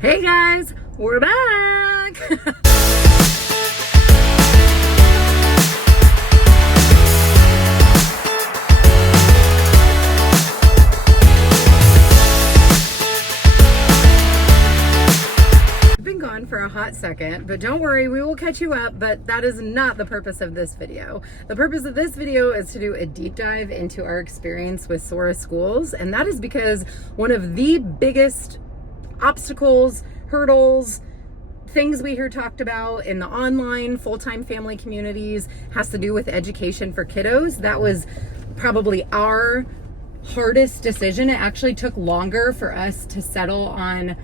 Hey guys, we're back! Been gone for a hot second, but don't worry, we will catch you up, but that is not the purpose of this video. The purpose of this video is to do a deep dive into our experience with Sora Schools, and that is because one of the biggest obstacles, hurdles, things we hear talked about in the online full-time family communities has to do with education for kiddos. That was probably our hardest decision. It actually took longer for us to settle on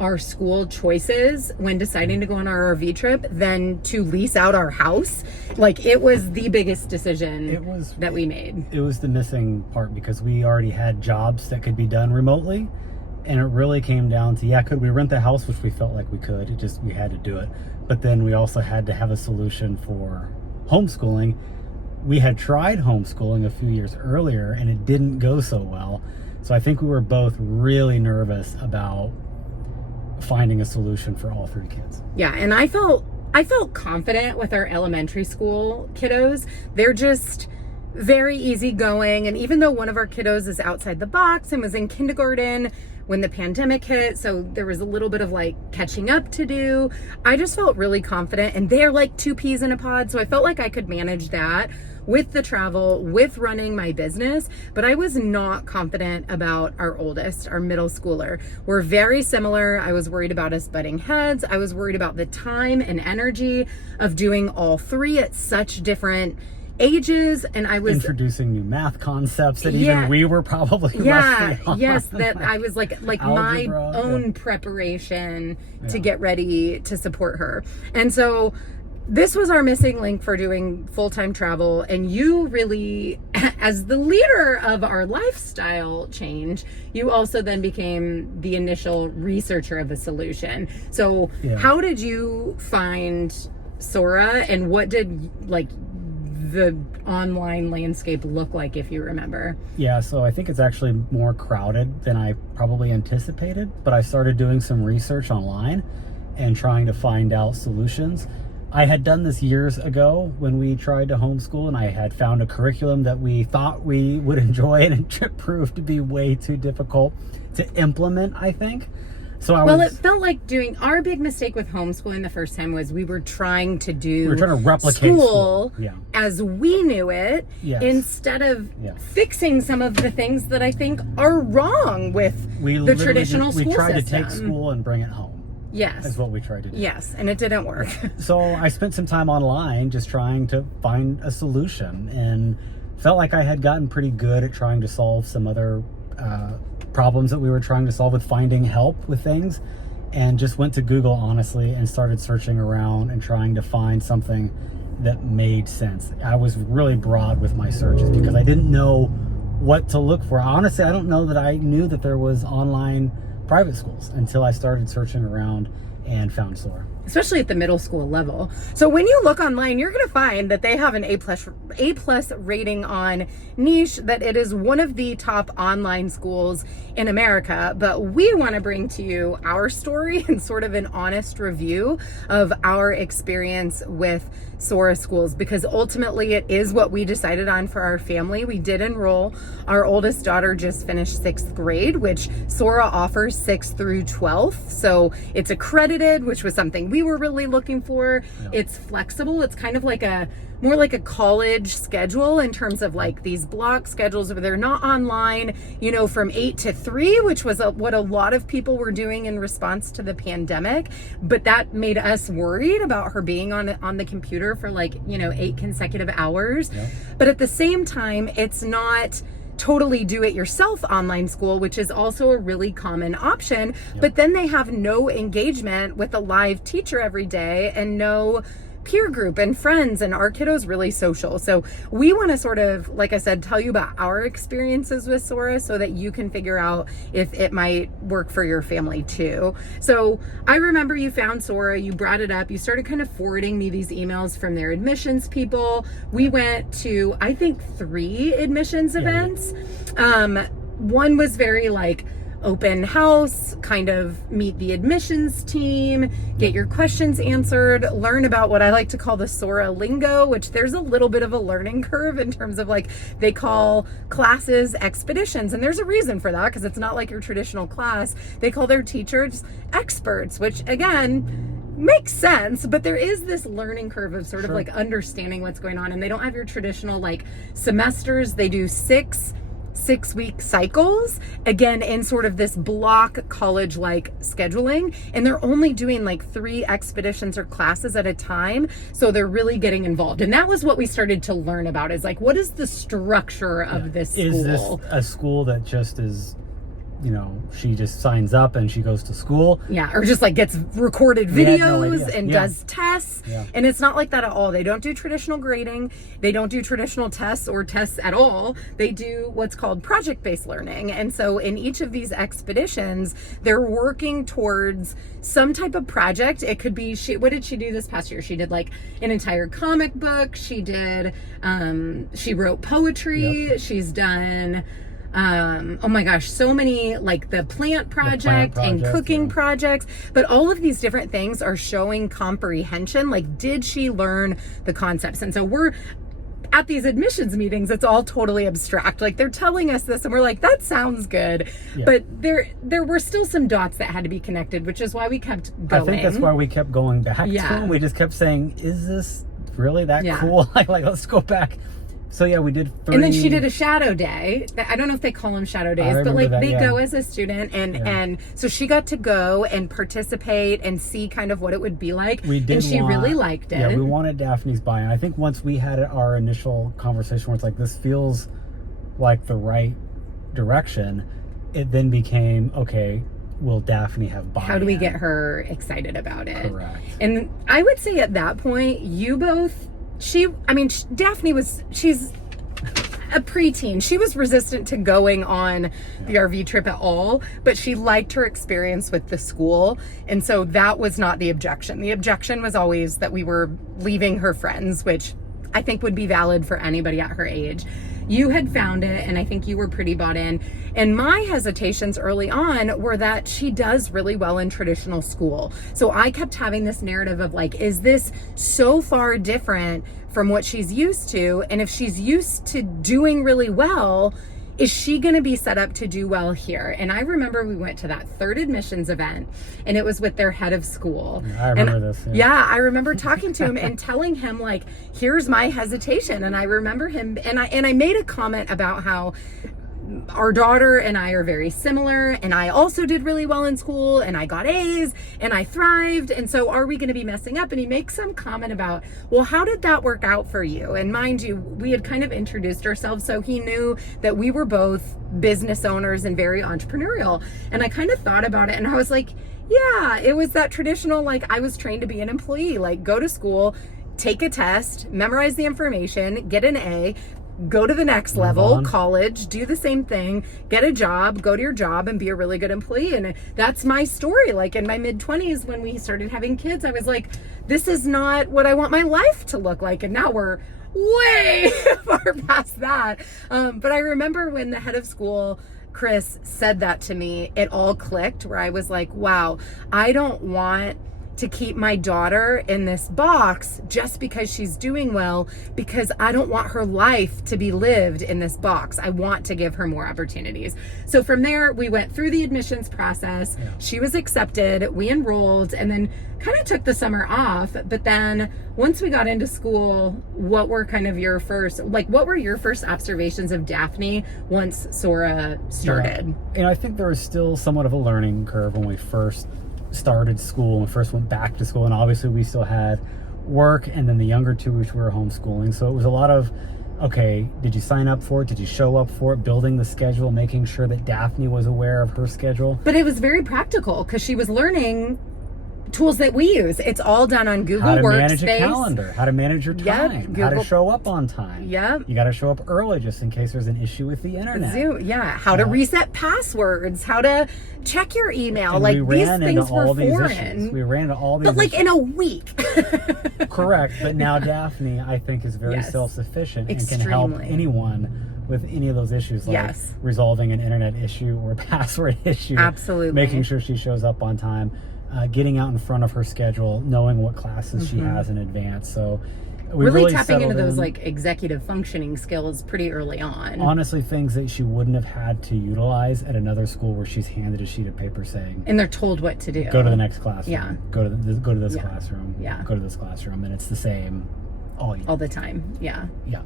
our school choices when deciding to go on our RV trip than to lease out our house. Like, it was the biggest decision that we made. It was the missing part because we already had jobs that could be done remotely. And it really came down to, could we rent the house, which we felt like we could. We had to do it. But then we also had to have a solution for homeschooling. We had tried homeschooling a few years earlier and it didn't go so well. So I think we were both really nervous about finding a solution for all three kids. Yeah, and I felt confident with our elementary school kiddos. They're just very easygoing, and even though one of our kiddos is outside the box and was in kindergarten when the pandemic hit, so there was a little bit of like catching up to do, I just felt really confident, and they're like two peas in a pod, so I felt like I could manage that with the travel, with running my business. But I was not confident about our oldest, our middle schooler. We're very similar. I was worried about us butting heads. I was worried about the time and energy of doing all three at such different ages, and I was introducing new math concepts that even we were probably rusty on. That I was like algebra, my own preparation to get ready to support her. And so this was our missing link for doing full-time travel, and you really, as the leader of our lifestyle change, you also then became the initial researcher of the solution. So how did you find Sora, and what did the online landscape look like, if you remember? Yeah, so I think it's actually more crowded than I probably anticipated, but I started doing some research online and trying to find out solutions. I had done this years ago when we tried to homeschool, and I had found a curriculum that we thought we would enjoy, and it proved to be way too difficult to implement, I think. So it felt like doing our big mistake with homeschooling the first time was we were trying to replicate school as we knew it, instead of fixing some of the things that I think are wrong with the traditional school system. We tried to take school and bring it home. Yes. Is what we tried to do. Yes, and it didn't work. So I spent some time online just trying to find a solution, and felt like I had gotten pretty good at trying to solve some other problems that we were trying to solve with finding help with things, and just went to Google, honestly, and started searching around and trying to find something that made sense. I was really broad with my searches because I didn't know what to look for. Honestly, I don't know that I knew that there was online private schools until I started searching around and found Sora. Especially at the middle school level. So when you look online, you're going to find that they have an A+ rating on Niche, that it is one of the top online schools in America. But we want to bring to you our story and sort of an honest review of our experience with Sora Schools, because ultimately it is what we decided on for our family. We did enroll. Our oldest daughter just finished 6th grade, which Sora offers 6th through 12th. So it's accredited, which was something we were really looking for. It's flexible. It's kind of like more like a college schedule in terms of like these block schedules where they're not online, from 8 to 3, which was what a lot of people were doing in response to the pandemic. But that made us worried about her being on the computer for 8 consecutive hours. But at the same time, it's not totally do-it-yourself online school, which is also a really common option. But then they have no engagement with a live teacher every day and no peer group and friends, and our kiddo's really social. So we want to sort of, like I said, tell you about our experiences with Sora so that you can figure out if it might work for your family too. So I remember you found Sora, you brought it up, you started kind of forwarding me these emails from their admissions people. We went to, I think, 3 admissions events. One was very open house, kind of meet the admissions team, get your questions answered, learn about what I like to call the Sora lingo, which there's a little bit of a learning curve in terms of like, they call classes expeditions. And there's a reason for that, because it's not like your traditional class. They call their teachers experts, which again, makes sense, but there is this learning curve of sort of like understanding what's going on. And they don't have your traditional like semesters. They do 6-week cycles, again, in sort of this block college like scheduling. And they're only doing like 3 expeditions or classes at a time. So they're really getting involved. And that was what we started to learn about, is like, what is the structure of this school? Is this a school that just is, you know, she just signs up and she goes to school? Yeah, or just like gets recorded videos and does tests. Yeah. And it's not like that at all. They don't do traditional grading. They don't do traditional tests or tests at all. They do what's called project-based learning. And so in each of these expeditions, they're working towards some type of project. It could be, what did she do this past year? She did like an entire comic book. She did, she wrote poetry. Yep. She's done, oh my gosh, so many, like the plant project and cooking projects, but all of these different things are showing comprehension. Like, did she learn the concepts? And so we're at these admissions meetings, it's all totally abstract. Like, they're telling us this and we're like, that sounds good. Yeah. But there were still some dots that had to be connected, which is why we kept going. I think that's why we kept going back to them. We just kept saying, is this really that cool? like, let's go back. So yeah, we did 3. And then she did a shadow day. I don't know if they call them shadow days, but like they go as a student, and so she got to go and participate and see kind of what it would be like. And she really liked it. Yeah, we wanted Daphne's buy-in. I think once we had our initial conversation where it's like, this feels like the right direction, it then became, okay, will Daphne have buy-in? How do we get her excited about it? Correct. And I would say at that point, you both, Daphne she's a preteen. She was resistant to going on the RV trip at all, but she liked her experience with the school. And so that was not the objection. The objection was always that we were leaving her friends, which I think would be valid for anybody at her age. You had found it, and I think you were pretty bought in. And my hesitations early on were that she does really well in traditional school. So I kept having this narrative of like, is this so far different from what she's used to? And if she's used to doing really well, is she going to be set up to do well here? And I remember we went to that 3rd admissions event, and it was with their head of school. I remember this. Yeah, I remember talking to him and telling him like, here's my hesitation. And I remember him, and I made a comment about how our daughter and I are very similar, and I also did really well in school, and I got A's, and I thrived, and so are we going to be messing up? And he makes some comment about, well, how did that work out for you? And mind you, we had kind of introduced ourselves, so he knew that we were both business owners and very entrepreneurial. And I kind of thought about it, and I was like, yeah, it was that traditional, like, I was trained to be an employee, like, go to school, take a test, memorize the information, get an A, go to the next level, college, do the same thing, get a job, go to your job, and be a really good employee. And that's my story. Like, in my mid-20s, when we started having kids, I was like, this is not what I want my life to look like. And now we're way far past that. But I remember when the head of school, Chris, said that to me, it all clicked, where I was like, wow, I don't want to keep my daughter in this box just because she's doing well, because I don't want her life to be lived in this box. I want to give her more opportunities. So from there, we went through the admissions process. Yeah. She was accepted, we enrolled, and then kind of took the summer off. But then once we got into school, what were your first observations of Daphne once Sora started? Yeah. And I think there was still somewhat of a learning curve when we first started school and first went back to school, and obviously we still had work, and then the younger two, which were homeschooling. So it was a lot of, okay, did you sign up for it? Did you show up for it? Building the schedule, making sure that Daphne was aware of her schedule. But it was very practical, because she was learning tools that we use. It's all done on Google Workspace. How to manage a calendar, how to manage your time, how to show up on time. Yep. You got to show up early just in case there's an issue with the internet. Zoom, how to reset passwords, how to check your email. And like, these things were foreign. We ran into all these But like issues. in a week. Correct. But now Daphne, I think, is very self-sufficient and can help anyone with any of those issues, like Yes. resolving an internet issue or a password issue. Absolutely. Making sure she shows up on time, getting out in front of her schedule, knowing what classes she has in advance. So we really tapping into settled those in. like executive functioning skills pretty early on. Honestly, things that she wouldn't have had to utilize at another school where she's handed a sheet of paper saying, And they're told what to do. go to the next classroom. Yeah. Go to this classroom. Yeah. Go to this classroom, and it's the same all year. All the time. Yeah. Yeah.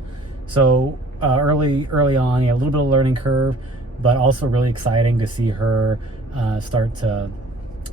So early on, a little bit of learning curve, but also really exciting to see her start to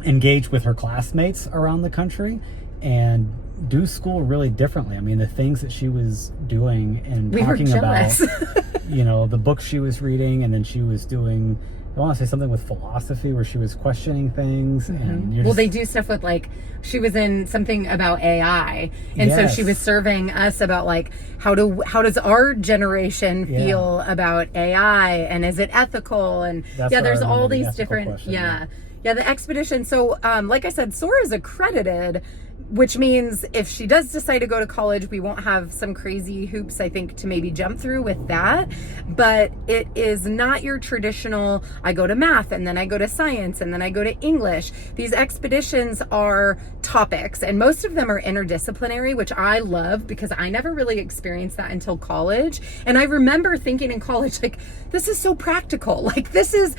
engage with her classmates around the country and do school really differently. I mean, the things that she was doing and We were talking about, jealous. the books she was reading, and then she was doing, I want to say something with philosophy where she was questioning things. And you're Well, just, they do stuff with like, she was in something about AI. And so she was serving us about like, how does our generation feel about AI, and is it ethical? And That's yeah, what I there's all remember, the these ethical different, question, yeah, the expedition. So, like I said, Sora is accredited, which means if she does decide to go to college, we won't have some crazy hoops, I think, to maybe jump through with that. But it is not your traditional, I go to math and then I go to science and then I go to English. These expeditions are topics, and most of them are interdisciplinary, which I love because I never really experienced that until college. And I remember thinking in college, like, this is so practical. Like, this is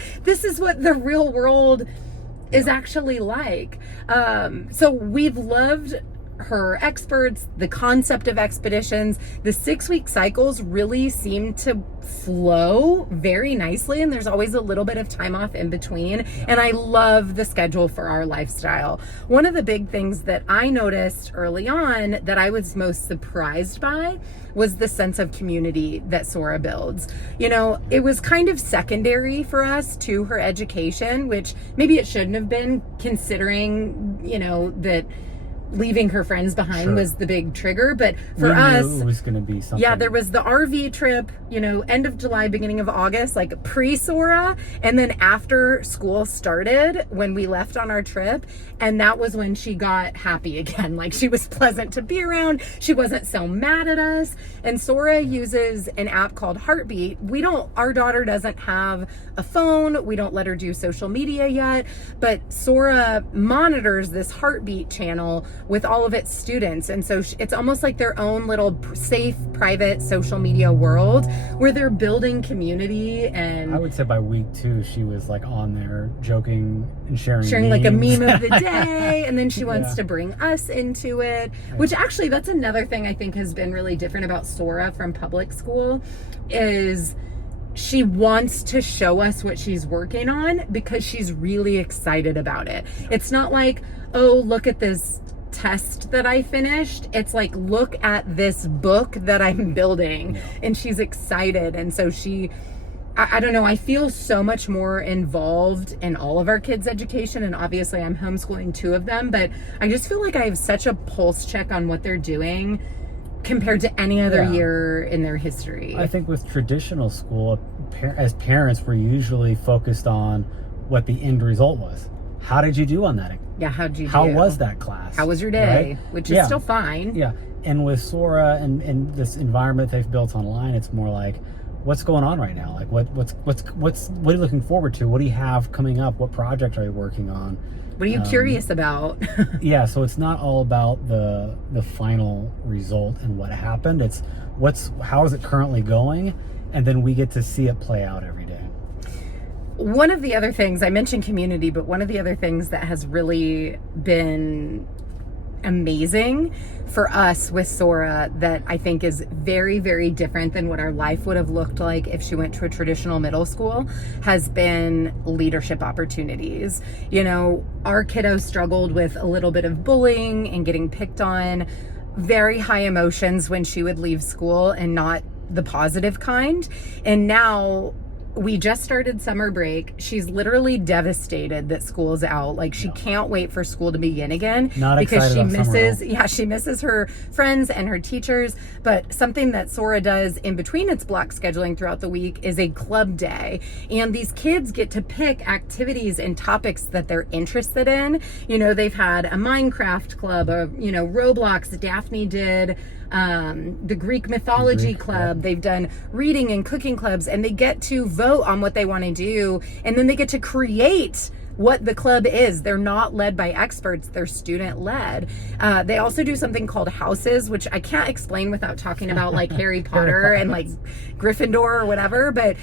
what the real world is actually like. So we've loved her experts, the concept of expeditions. The 6-week cycles really seem to flow very nicely, and there's always a little bit of time off in between. And I love the schedule for our lifestyle. One of the big things that I noticed early on that I was most surprised by was the sense of community that Sora builds. It was kind of secondary for us to her education, which maybe it shouldn't have been, considering, that leaving her friends behind was the big trigger. But for we us, knew it was going to be something. yeah, there was the RV trip, end of July, beginning of August, like pre-Sora, and then after school started when we left on our trip. And that was when she got happy again. Like, she was pleasant to be around. She wasn't so mad at us. And Sora uses an app called Heartbeat. Our daughter doesn't have a phone. We don't let her do social media yet, but Sora monitors this Heartbeat channel with all of its students. And so it's almost like their own little safe, private social media world where they're building community. And I would say by week 2, she was like on there joking and sharing like a memes. meme of the day. And then she wants to bring us into it, which actually, that's another thing I think has been really different about Sora from public school, is she wants to show us what she's working on because she's really excited about it. It's not like, oh, look at this test that I finished. It's like, look at this book that I'm building. And she's excited. And so I don't know, I feel so much more involved in all of our kids' education. And obviously I'm homeschooling 2 of them, but I just feel like I have such a pulse check on what they're doing compared to any other year in their history. I think with traditional school, as parents, we're usually focused on what the end result was. How did you do on that? Yeah, How was that class? How was your day? Right? Which is still fine. Yeah. And with Sora and this environment they've built online, it's more like, what's going on right now? Like, what are you looking forward to? What do you have coming up? What project are you working on? What are you curious about? Yeah, so it's not all about the final result and what happened. It's how is it currently going, and then we get to see it play out every day. One of the other things, I mentioned community, but one of the other things that has really been amazing for us with Sora that I think is very, very different than what our life would have looked like if she went to a traditional middle school has been leadership opportunities. Our kiddo struggled with a little bit of bullying and getting picked on, very high emotions when she would leave school, and not the positive kind. And now we just started summer break. She's literally devastated that school's out. Like, she can't wait for school to begin again because she misses her friends and her teachers. But something that Sora does in between its block scheduling throughout the week is a club day. And these kids get to pick activities and topics that they're interested in. They've had a Minecraft club, Roblox. Daphne did the Greek mythology club. Yeah. They've done reading and cooking clubs, and they get to vote on what they want to do, and then they get to create what the club is. They're not led by experts, they're student led. They also do something called houses, which I can't explain without talking about like Harry Potter and like Gryffindor or whatever, but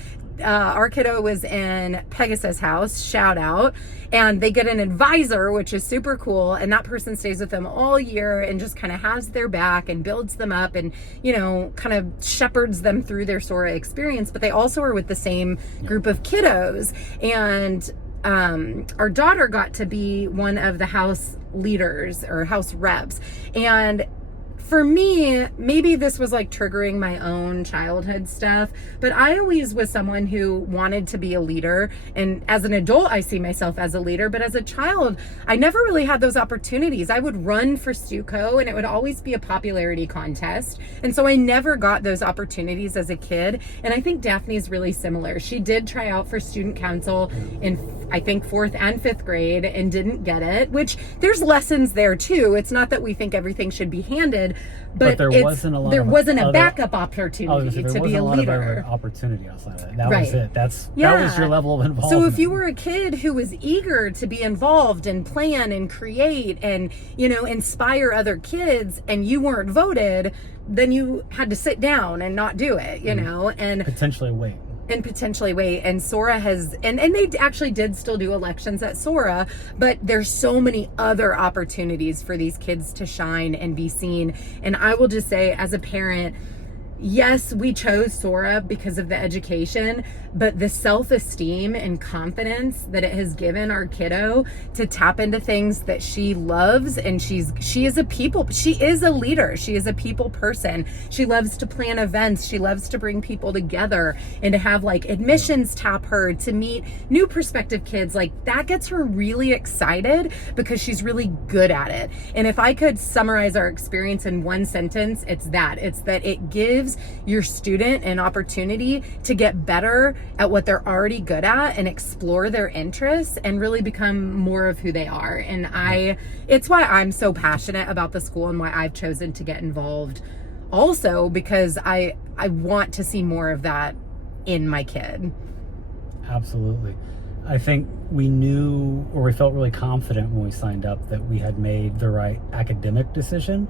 our kiddo was in Pegasus house, shout out, and they get an advisor, which is super cool, and that person stays with them all year and just kind of has their back and builds them up and, you know, kind of shepherds them through their Sora experience. But they also are with the same group of kiddos, and our daughter got to be one of the house leaders or house reps. And for me, maybe this was like triggering my own childhood stuff, but I always was someone who wanted to be a leader. And as an adult, I see myself as a leader, but as a child, I never really had those opportunities. I would run for Stuco and it would always be a popularity contest. And so I never got those opportunities as a kid. And I think Daphne's really similar. She did try out for student council in, I think, 4th and 5th grade and didn't get it, which there's lessons there too. It's not that we think everything should be handed, but there wasn't a backup opportunity to be a leader. Opportunity outside of that. That Right. was it. That was your level of involvement. So if you were a kid who was eager to be involved and plan and create and, you know, inspire other kids and you weren't voted, then you had to sit down and not do it, you know, and potentially wait. And Sora has, and they actually did still do elections at Sora, but there's so many other opportunities for these kids to shine and be seen. And I will just say, as a parent, yes, we chose Sora because of the education, but the self-esteem and confidence that it has given our kiddo to tap into things that she loves, and she is a leader. She is a people person. She loves to plan events. She loves to bring people together and to have like admissions tap her to meet new prospective kids. Like that gets her really excited because she's really good at it. And if I could summarize our experience in one sentence, it's that it gives your student an opportunity to get better at what they're already good at and explore their interests and really become more of who they are. And it's why I'm so passionate about the school and why I've chosen to get involved also, because I want to see more of that in my kid. Absolutely. I think we knew, or we felt really confident when we signed up, that we had made the right academic decision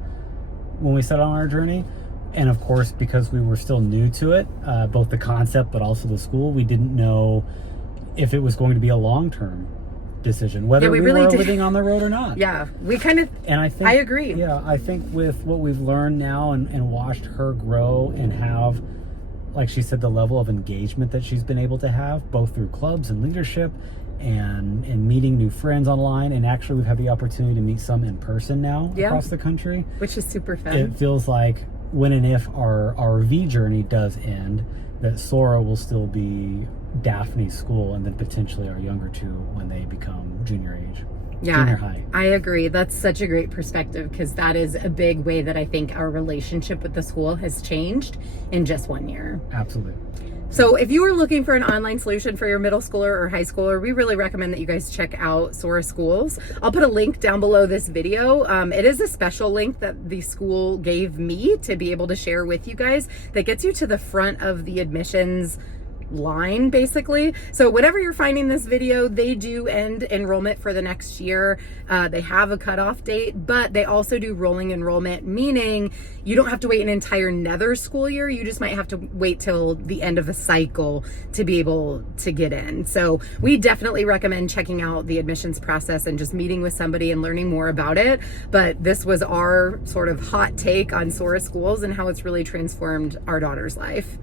when we set on our journey. And of course, because we were still new to it, both the concept but also the school, we didn't know if it was going to be a long-term decision, whether we really were living on the road or not. Yeah, we kind of, and I agree. Yeah, I think with what we've learned now and watched her grow and have, like she said, the level of engagement that she's been able to have, both through clubs and leadership and meeting new friends online. And actually, we've had the opportunity to meet some in person now across the country. Which is super fun. It feels like when and if our RV journey does end, that Sora will still be Daphne's school, and then potentially our younger two when they become junior age. Junior high. I agree. That's such a great perspective, because that is a big way that I think our relationship with the school has changed in just 1 year. Absolutely. So if you are looking for an online solution for your middle schooler or high schooler, we really recommend that you guys check out Sora Schools. I'll put a link down below this video. It is a special link that the school gave me to be able to share with you guys that gets you to the front of the admissions line, basically. So whenever you're finding this video, they do end enrollment for the next year. They have a cutoff date, but they also do rolling enrollment, meaning you don't have to wait an entire nether school year. You just might have to wait till the end of a cycle to be able to get in. So we definitely recommend checking out the admissions process and just meeting with somebody and learning more about it. But this was our sort of hot take on Sora Schools and how it's really transformed our daughter's life.